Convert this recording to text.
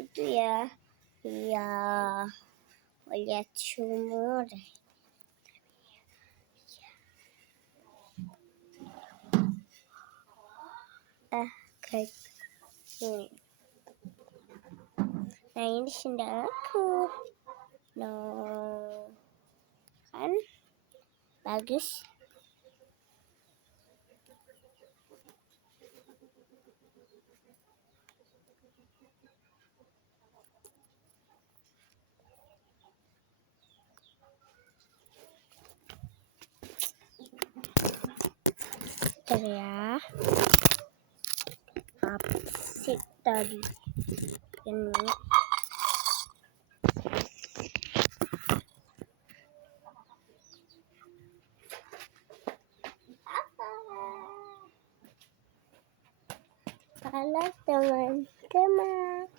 itu ya. Iya, lihat sumur. Guys. Nah, ini sendal aku. No. Kan bagus. Ya, apa sih tadi ini? Halo teman-teman.